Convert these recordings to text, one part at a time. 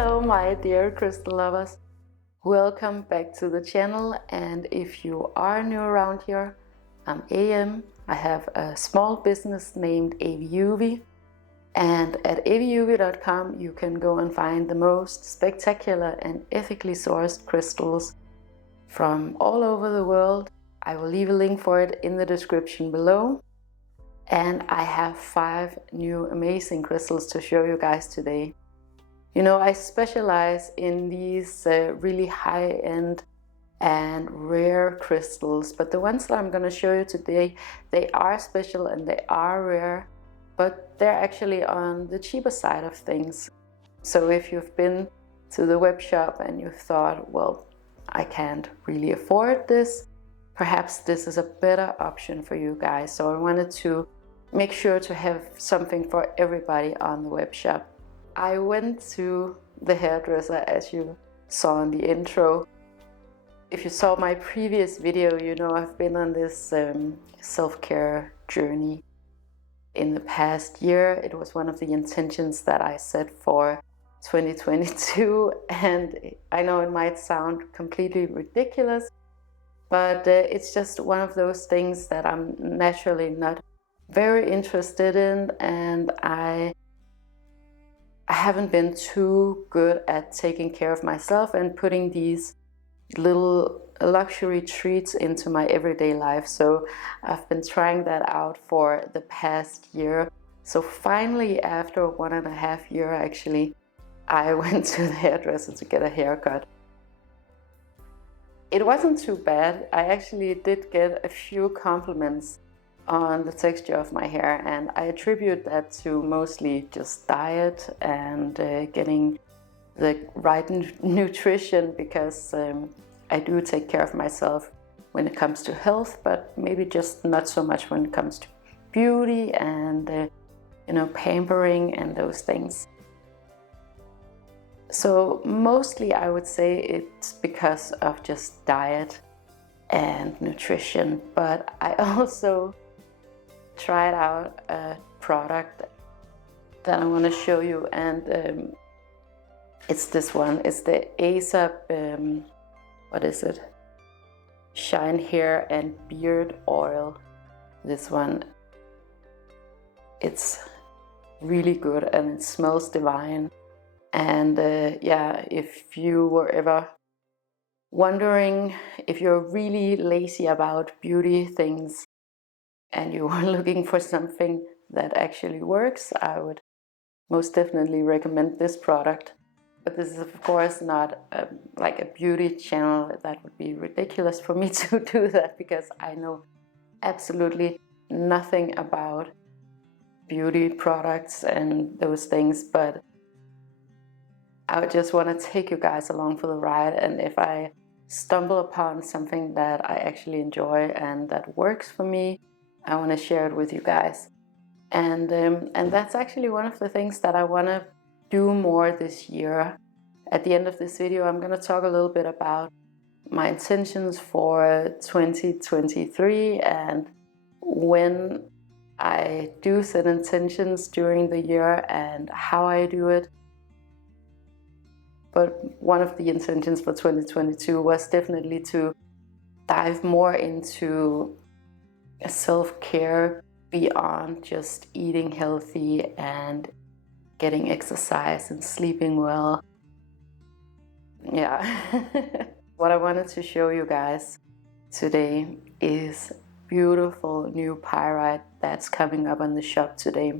Hello my dear crystal lovers, welcome back to the channel, and if you are new around here, I'm AM. I have a small business named AVIUVI, and at aviuvi.com you can go and find the most spectacular and ethically sourced crystals from all over the world. I will leave a link for it in the description below, and I have 5 new amazing crystals to show you guys today. You know, I specialize in these really high-end and rare crystals, but the ones that I'm going to show you today, they are special and they are rare, but they're actually on the cheaper side of things. So if you've been to the web shop and you thought, well, I can't really afford this, perhaps this is a better option for you guys. So I wanted to make sure to have something for everybody on the web shop. I went to the hairdresser, as you saw in the intro. If you saw my previous video, you know I've been on this self-care journey in the past year. It was one of the intentions that I set for 2022, and I know it might sound completely ridiculous, but it's just one of those things that I'm naturally not very interested in, and I haven't been too good at taking care of myself and putting these little luxury treats into my everyday life. So I've been trying that out for the past year. So finally, after 1.5 years actually, I went to the hairdresser to get a haircut. It wasn't too bad. I actually did get a few compliments on the texture of my hair, and I attribute that to mostly just diet and getting the right nutrition, because I do take care of myself when it comes to health, but maybe just not so much when it comes to beauty and you know, pampering and those things. So mostly I would say it's because of just diet and nutrition, but I also tried out a product that I want to show you, and it's this one. It's the AVIUVI, what is it? Shine Hair and Beard Oil. This one, it's really good and it smells divine. And yeah, if you were ever wondering if you're really lazy about beauty things and you are looking for something that actually works, I would most definitely recommend this product. But this is of course not like a beauty channel. That would be ridiculous for me to do that, because I know absolutely nothing about beauty products and those things. But I would just want to take you guys along for the ride, and if I stumble upon something that I actually enjoy and that works for me, I want to share it with you guys. And that's actually one of the things that I want to do more this year. At the end of this video, I'm going to talk a little bit about my intentions for 2023 and when I do set intentions during the year and how I do it. But one of the intentions for 2022 was definitely to dive more into self-care beyond just eating healthy and getting exercise and sleeping well. Yeah. What I wanted to show you guys today is beautiful new pyrite that's coming up on the shop today.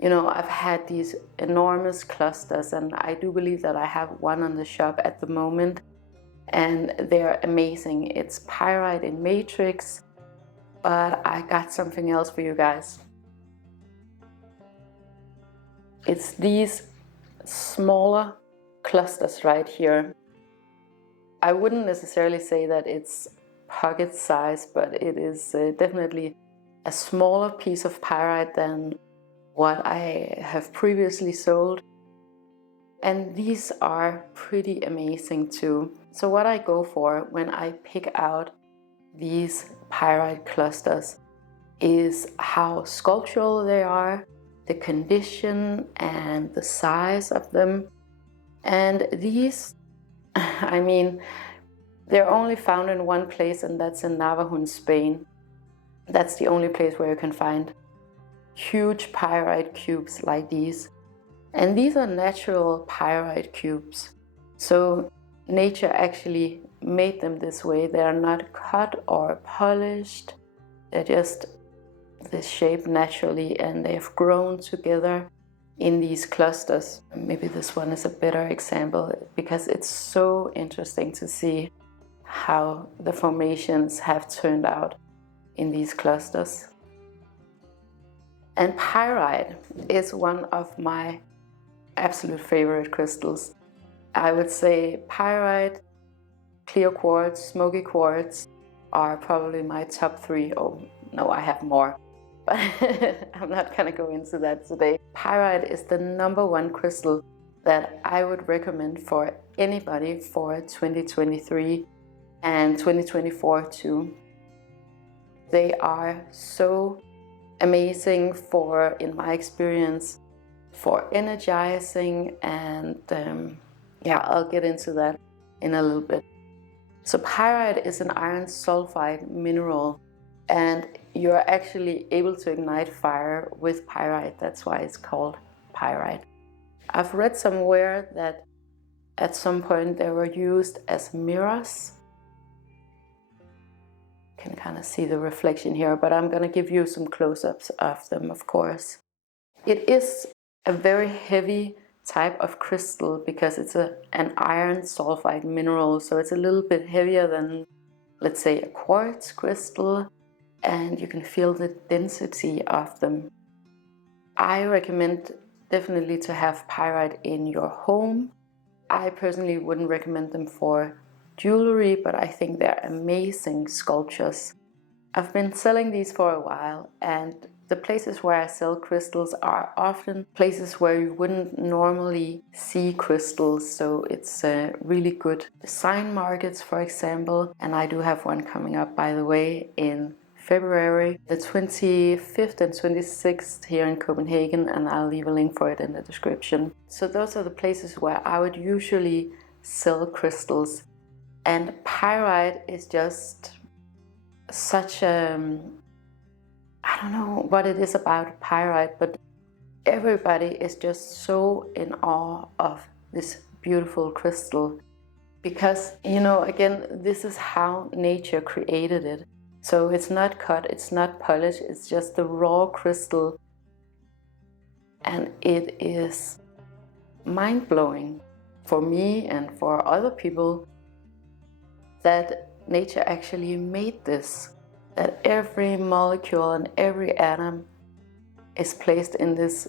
You know, I've had these enormous clusters, and I do believe that I have one on the shop at the moment, and they're amazing. It's pyrite in matrix, but I got something else for you guys. It's these smaller clusters right here. I wouldn't necessarily say that it's pocket size, but it is definitely a smaller piece of pyrite than what I have previously sold. And these are pretty amazing too. So what I go for when I pick out these pyrite clusters is how sculptural they are, the condition and the size of them. And these, I mean, they're only found in one place, and that's in Navajun, Spain. That's the only place where you can find huge pyrite cubes like these. And these are natural pyrite cubes. So nature actually made them this way. They are not cut or polished. They're just this shape naturally, and they have grown together in these clusters. Maybe this one is a better example because it's so interesting to see how the formations have turned out in these clusters. And pyrite is one of my absolute favorite crystals. I would say pyrite, clear quartz, smoky quartz are probably my top three. Oh no, I have more, but I'm not gonna go into that today. Pyrite is the #1 crystal that I would recommend for anybody for 2023 and 2024 too. They are so amazing for, in my experience, for energizing, and yeah, I'll get into that in a little bit. So pyrite is an iron sulfide mineral, and you're actually able to ignite fire with pyrite. That's why it's called pyrite. I've read somewhere that at some point they were used as mirrors. You can kind of see the reflection here, but I'm going to give you some close-ups of them, of course. It is a very heavy type of crystal because it's an iron sulfide mineral, so it's a little bit heavier than, let's say, a quartz crystal, and you can feel the density of them. I recommend definitely to have pyrite in your home. I personally wouldn't recommend them for jewelry, but I think they're amazing sculptures. I've been selling these for a while, and the places where I sell crystals are often places where you wouldn't normally see crystals, so it's really good design markets, for example. And I do have one coming up, by the way, in February, the 25th and 26th here in Copenhagen, and I'll leave a link for it in the description. So those are the places where I would usually sell crystals, and pyrite is just such a, I don't know what it is about pyrite, but everybody is just so in awe of this beautiful crystal because, you know, again, this is how nature created it. So it's not cut, it's not polished, it's just the raw crystal, and it is mind-blowing for me and for other people that nature actually made this, that every molecule and every atom is placed in this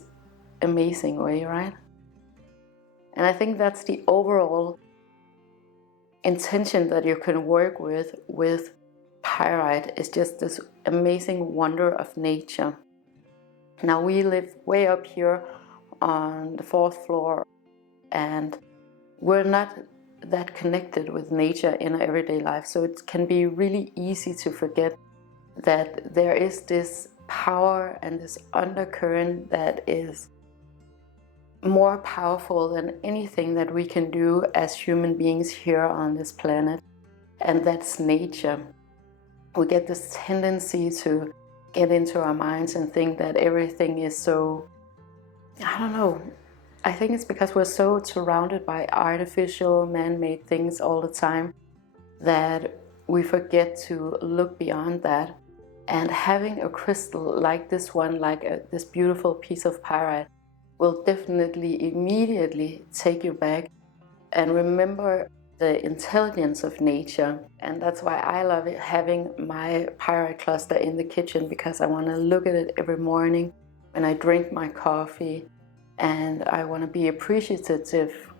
amazing way, right? And I think that's the overall intention that you can work with pyrite, is just this amazing wonder of nature. Now we live way up here on the 4th floor, and we're not that connected with nature in our everyday life, so it can be really easy to forget that there is this power and this undercurrent that is more powerful than anything that we can do as human beings here on this planet, and that's nature. We get this tendency to get into our minds and think that everything is so, I don't know, I think it's because we're so surrounded by artificial, man-made things all the time that we forget to look beyond that. And having a crystal like this one, like this beautiful piece of pyrite, will definitely immediately take you back and remember the intelligence of nature. And that's why I love it, having my pyrite cluster in the kitchen, because I want to look at it every morning when I drink my coffee, and I want to be appreciative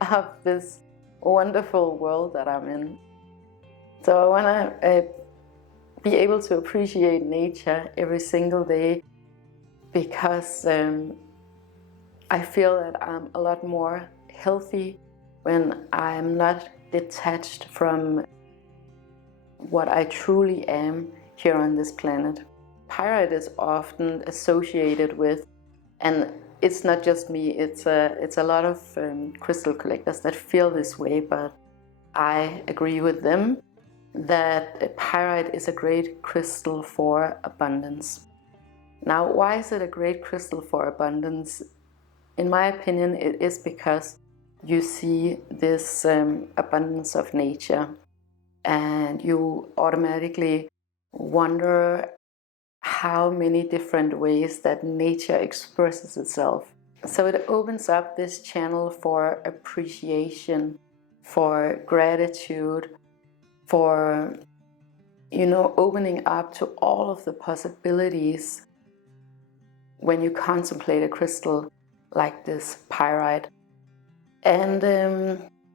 of this wonderful world that I'm in. So I want to be able to appreciate nature every single day, because I feel that I'm a lot more healthy when I'm not detached from what I truly am here on this planet. Pyrite is often associated with, and it's not just me, it's a lot of crystal collectors that feel this way, but I agree with them that pyrite is a great crystal for abundance. Now, why is it a great crystal for abundance? In my opinion, it is because you see this abundance of nature, and you automatically wonder how many different ways that nature expresses itself. So it opens up this channel for appreciation, for gratitude, for, opening up to all of the possibilities when you contemplate a crystal like this pyrite. And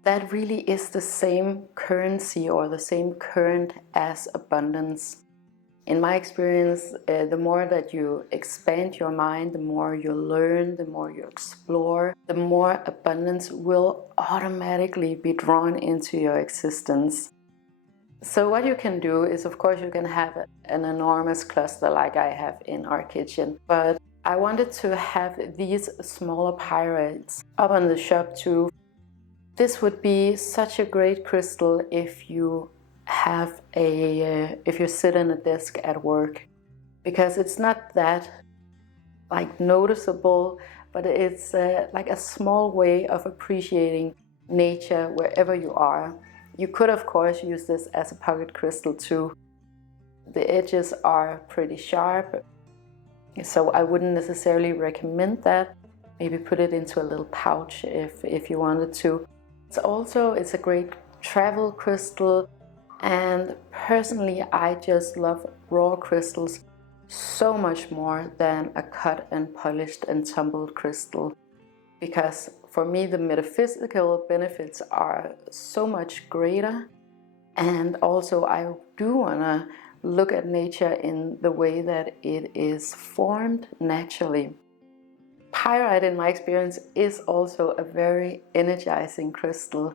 that really is the same currency or the same current as abundance. In my experience, the more that you expand your mind, the more you learn, the more you explore, the more abundance will automatically be drawn into your existence. So what you can do is, of course, you can have an enormous cluster like I have in our kitchen, but I wanted to have these smaller pyrites up on the shop too. This would be such a great crystal if you have if you sit in a desk at work, because it's not that noticeable, but it's like a small way of appreciating nature wherever you are. You could, of course, use this as a pocket crystal too. The edges are pretty sharp, so I wouldn't necessarily recommend that. Maybe put it into a little pouch if you wanted to. It's a great travel crystal, and personally I just love raw crystals so much more than a cut and polished and tumbled crystal, because for me the metaphysical benefits are so much greater, and also I do want to look at nature in the way that it is formed naturally. Pyrite, in my experience, is also a very energizing crystal.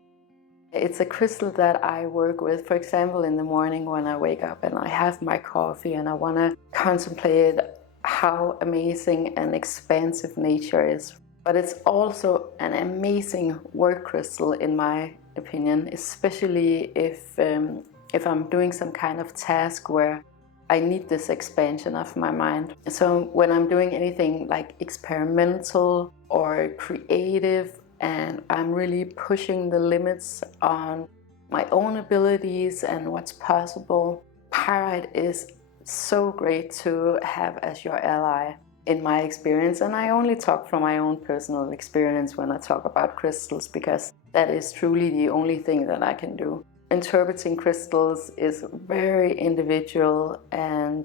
It's a crystal that I work with, for example, in the morning when I wake up and I have my coffee and I want to contemplate how amazing and expansive nature is. But it's also an amazing work crystal, in my opinion, especially if I'm doing some kind of task where I need this expansion of my mind. So when I'm doing anything like experimental or creative, and I'm really pushing the limits on my own abilities and what's possible, pyrite is so great to have as your ally, in my experience. And I only talk from my own personal experience when I talk about crystals, because that is truly the only thing that I can do. Interpreting crystals is very individual, and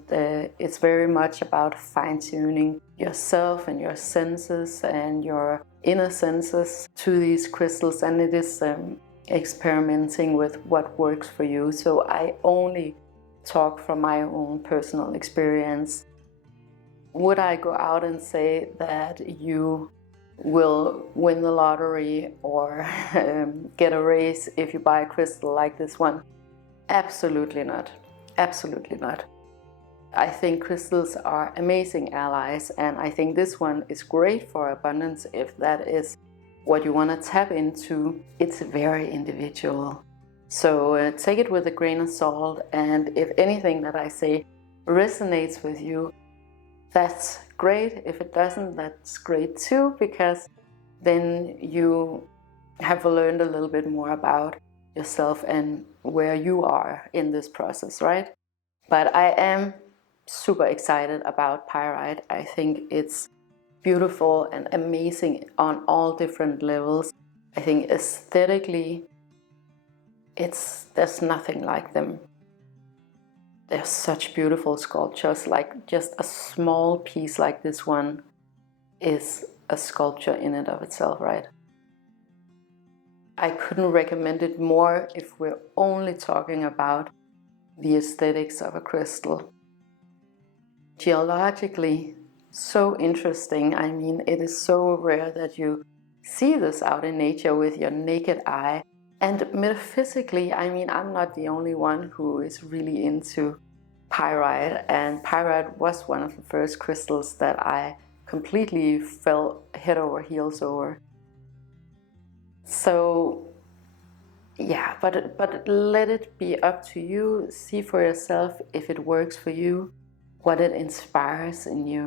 it's very much about fine-tuning yourself and your senses and your inner senses to these crystals, and it is experimenting with what works for you. So I only talk from my own personal experience. Would I go out and say that you will win the lottery or get a raise if you buy a crystal like this one? Absolutely not. Absolutely not. I think crystals are amazing allies, and I think this one is great for abundance if that is what you want to tap into. It's very individual. So take it with a grain of salt, and if anything that I say resonates with you, that's great. If it doesn't, that's great too, because then you have learned a little bit more about yourself and where you are in this process, right? But I am super excited about pyrite. I think it's beautiful and amazing on all different levels. I think aesthetically, there's nothing like them. They're such beautiful sculptures. Like just a small piece like this one is a sculpture in and of itself, right? I couldn't recommend it more if we're only talking about the aesthetics of a crystal. Geologically, so interesting. I mean, it is so rare that you see this out in nature with your naked eye. And metaphysically, I mean, I'm not the only one who is really into pyrite, and pyrite was one of the first crystals that I completely fell head over heels over. So yeah, but let it be up to you. See for yourself if it works for you, what it inspires in you.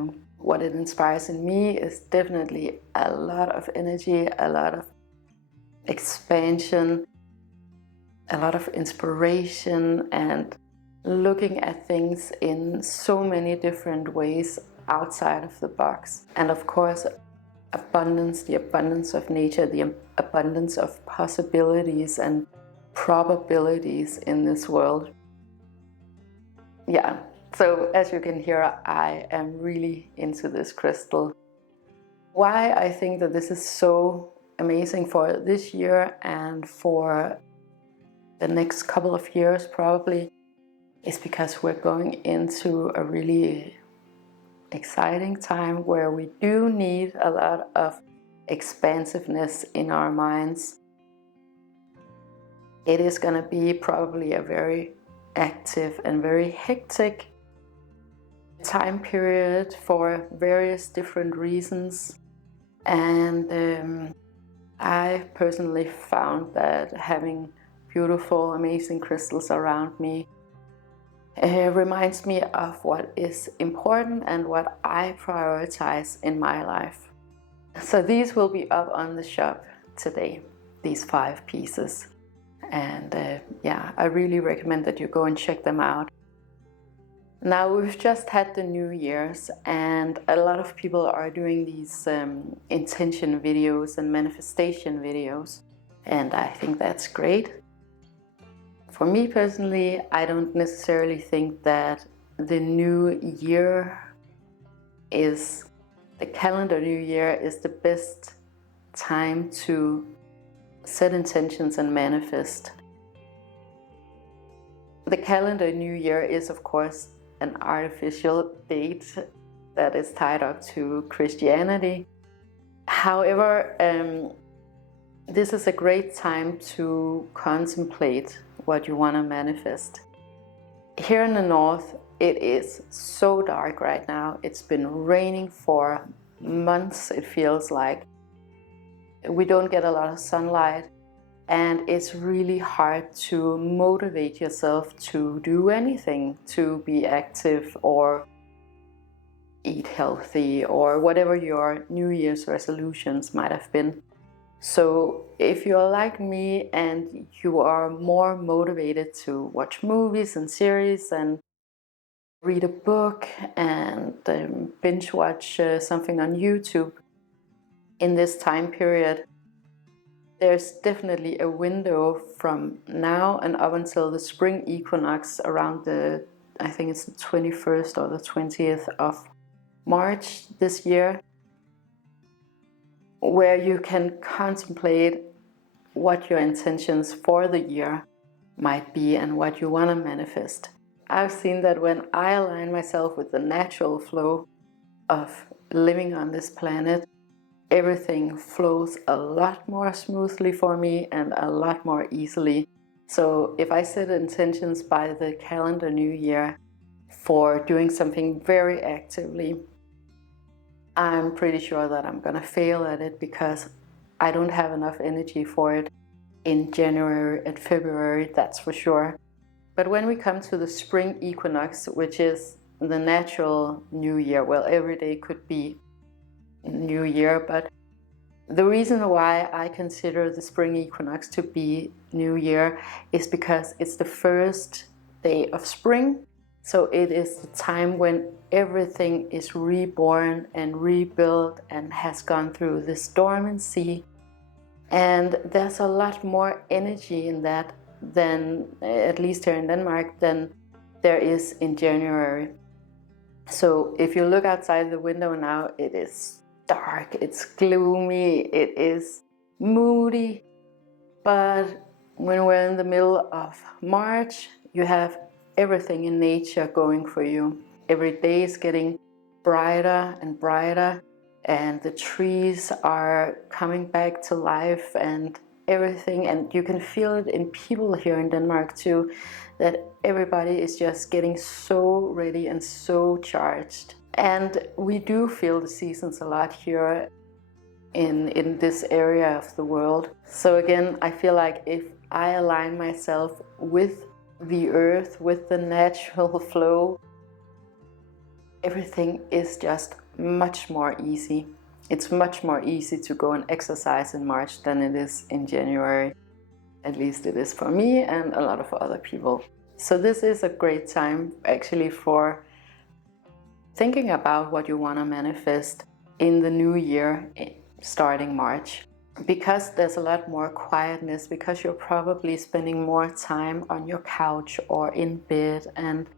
What it inspires in me is definitely a lot of energy, a lot of expansion, a lot of inspiration, and looking at things in so many different ways outside of the box. And of course, abundance, the abundance of nature, the abundance of possibilities and probabilities in this world. Yeah, so as you can hear, I am really into this crystal. Why I think that this is so amazing for this year and for the next couple of years probably is because we're going into a really exciting time where we do need a lot of expansiveness in our minds. It is going to be probably a very active and very hectic time period for various different reasons, and I personally found that having beautiful, amazing crystals around me reminds me of what is important and what I prioritize in my life. So these will be up on the shop today, these 5 pieces. And yeah, I really recommend that you go and check them out. Now we've just had the New Year's, and a lot of people are doing these intention videos and manifestation videos, and I think that's great. For me personally, I don't necessarily think that the new year is, the calendar new year is the best time to set intentions and manifest. The calendar new year is, of course, an artificial date that is tied up to Christianity. However, this is a great time to contemplate what you want to manifest. Here in the north, it is so dark right now. It's been raining for months, it feels like. We don't get a lot of sunlight, and it's really hard to motivate yourself to do anything, to be active or eat healthy or whatever your New Year's resolutions might have been. So if you're like me and you are more motivated to watch movies and series and read a book and binge watch something on YouTube in this time period, there's definitely a window from now and up until the Spring Equinox around the, I think it's the 21st or the 20th of March this year, where you can contemplate what your intentions for the year might be and what you want to manifest. I've seen that when I align myself with the natural flow of living on this planet, everything flows a lot more smoothly for me and a lot more easily. So if I set intentions by the calendar new year for doing something very actively, I'm pretty sure that I'm gonna fail at it because I don't have enough energy for it in January and February, that's for sure. But when we come to the Spring Equinox, which is the natural new year, well, every day could be new year, but the reason why I consider the Spring Equinox to be new year is because it's the first day of spring. So it is the time when everything is reborn and rebuilt and has gone through this dormancy. And there's a lot more energy in that than, at least here in Denmark, than there is in January. So if you look outside the window now, it is dark, it's gloomy, it is moody. But when we're in the middle of March, you have everything in nature going for you. Every day is getting brighter and brighter, and the trees are coming back to life and everything, and you can feel it in people here in Denmark too, that everybody is just getting so ready and so charged. And we do feel the seasons a lot here in this area of the world. So again, I feel like if I align myself with the earth, with the natural flow, everything is just much more easy. It's much more easy to go and exercise in March than it is in January. At least it is for me and a lot of other people. So this is a great time actually for thinking about what you want to manifest in the new year starting March. Because there's a lot more quietness, because you're probably spending more time on your couch or in bed and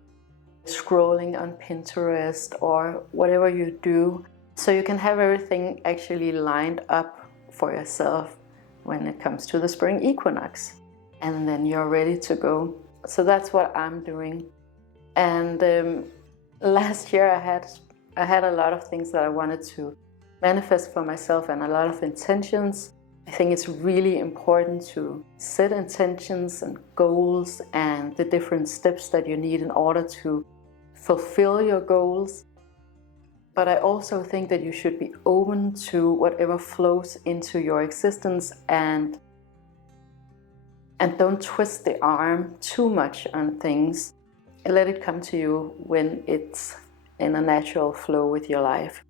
scrolling on Pinterest or whatever you do, so you can have everything actually lined up for yourself when it comes to the spring equinox, and then you're ready to go. So that's what I'm doing. And last year I had a lot of things that I wanted to manifest for myself and a lot of intentions. I think it's really important to set intentions and goals and the different steps that you need in order to fulfill your goals. But I also think that you should be open to whatever flows into your existence and don't twist the arm too much on things. Let it come to you when it's in a natural flow with your life.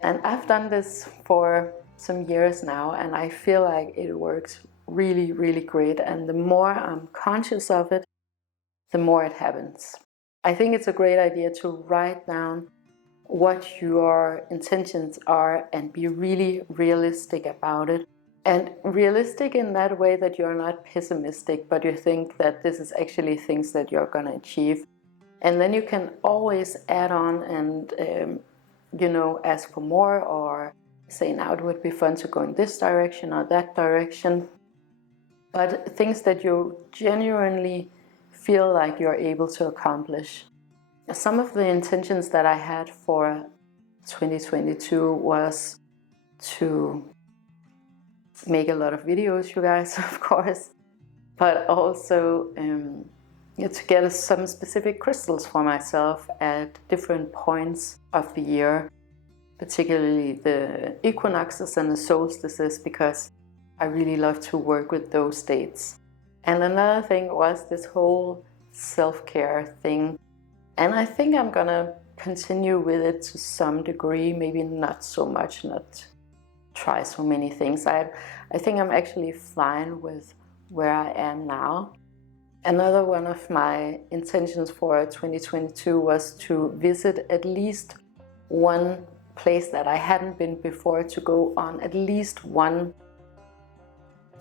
And I've done this for some years now, and I feel like it works really, really great. And the more I'm conscious of it, the more it happens. I think it's a great idea to write down what your intentions are and be really realistic about it. And realistic in that way that you're not pessimistic, but you think that this is actually things that you're going to achieve. And then you can always add on and ask for more, or say now it would be fun to go in this direction or that direction. But things that you genuinely feel like you're able to accomplish. Some of the intentions that I had for 2022 was to make a lot of videos, you guys, of course, but also to get some specific crystals for myself at different points of the year, particularly the equinoxes and the solstices, because I really love to work with those dates. And another thing was this whole self-care thing. And I think I'm gonna continue with it to some degree, maybe not so much, not try so many things. I think I'm actually fine with where I am now. Another one of my intentions for 2022 was to visit at least one place that I hadn't been before, to go on at least one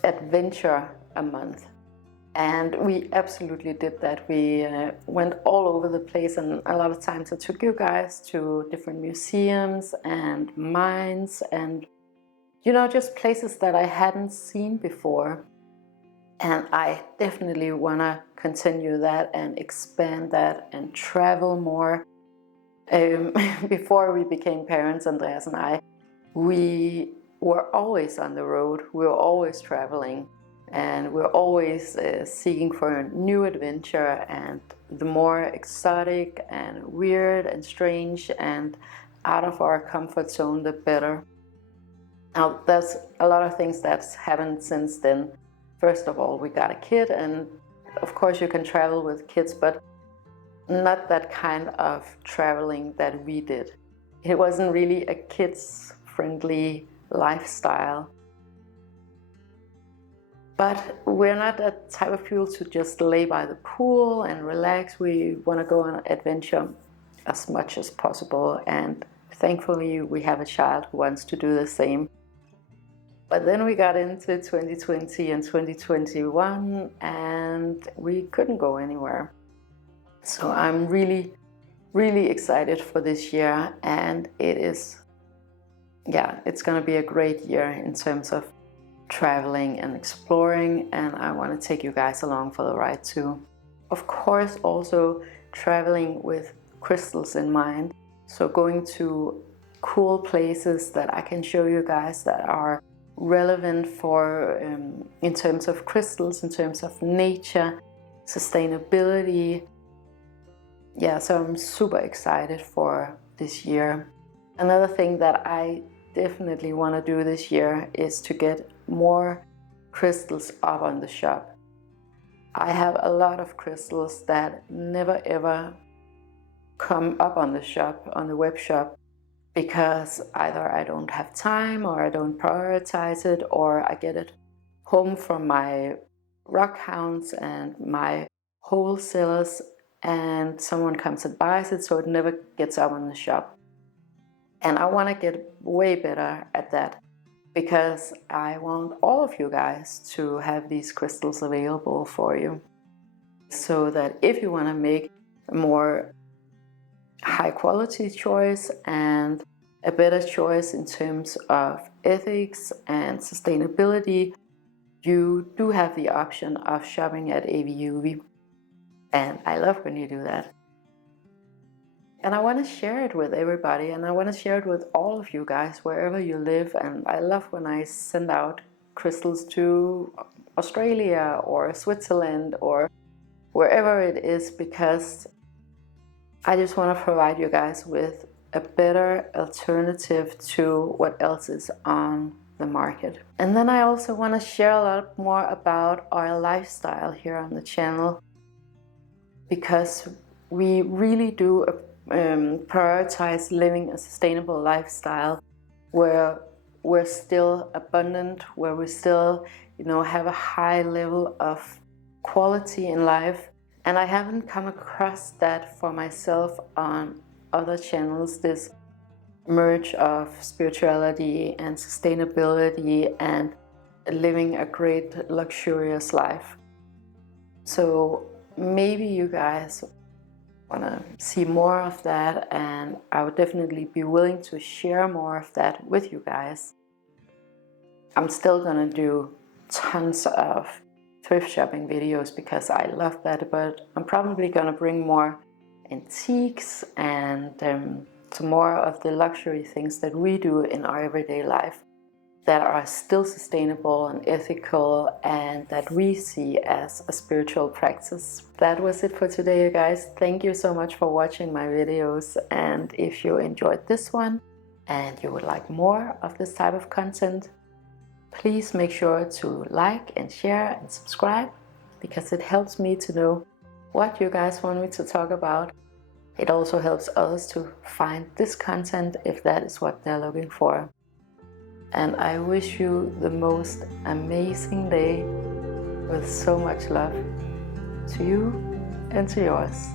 adventure a month. And we absolutely did that. We went all over the place, and a lot of times I took you guys to different museums and mines and just places that I hadn't seen before. And I definitely want to continue that and expand that and travel more. Before we became parents, Andreas and I, we were always on the road. We were always traveling, and we're always seeking for a new adventure, and the more exotic and weird and strange and out of our comfort zone, the better. Now, there's a lot of things that's happened since then. First of all, we got a kid, and of course you can travel with kids, but not that kind of traveling that we did. It wasn't really a kids-friendly lifestyle. But we're not that type of people to just lay by the pool and relax. We want to go on an adventure as much as possible, and thankfully we have a child who wants to do the same. But then we got into 2020 and 2021 and we couldn't go anywhere. So I'm really, really excited for this year, and it's going to be a great year in terms of traveling and exploring, and I want to take you guys along for the ride too. Of course, also traveling with crystals in mind. So going to cool places that I can show you guys that are relevant for in terms of crystals, in terms of nature, sustainability, yeah, so I'm super excited for this year. Another thing that I definitely want to do this year is to get more crystals up on the shop. I have a lot of crystals that never ever come up on the shop, on the web shop, because either I don't have time or I don't prioritize it, or I get it home from my rock hounds and my wholesalers and someone comes and buys it, so it never gets up on the shop. And I want to get way better at that, because I want all of you guys to have these crystals available for you, so that if you want to make a more high quality choice and a better choice in terms of ethics and sustainability, you do have the option of shopping at AVIUVI. And I love when you do that. And I want to share it with everybody, and I want to share it with all of you guys wherever you live. And I love when I send out crystals to Australia or Switzerland or wherever it is, because I just want to provide you guys with a better alternative to what else is on the market. And then I also want to share a lot more about our lifestyle here on the channel, because we really do prioritize living a sustainable lifestyle where we're still abundant, where we still, have a high level of quality in life. And I haven't come across that for myself on other channels, this merge of spirituality and sustainability and living a great luxurious life. So maybe you guys want to see more of that, and I would definitely be willing to share more of that with you guys. I'm still gonna do tons of thrift shopping videos because I love that, but I'm probably gonna bring more antiques and some more of the luxury things that we do in our everyday life that are still sustainable and ethical and that we see as a spiritual practice. That was it for today, you guys. Thank you so much for watching my videos, and if you enjoyed this one and you would like more of this type of content, please make sure to like and share and subscribe, because it helps me to know what you guys want me to talk about. It also helps others to find this content if that is what they're looking for. And I wish you the most amazing day with so much love to you and to yours.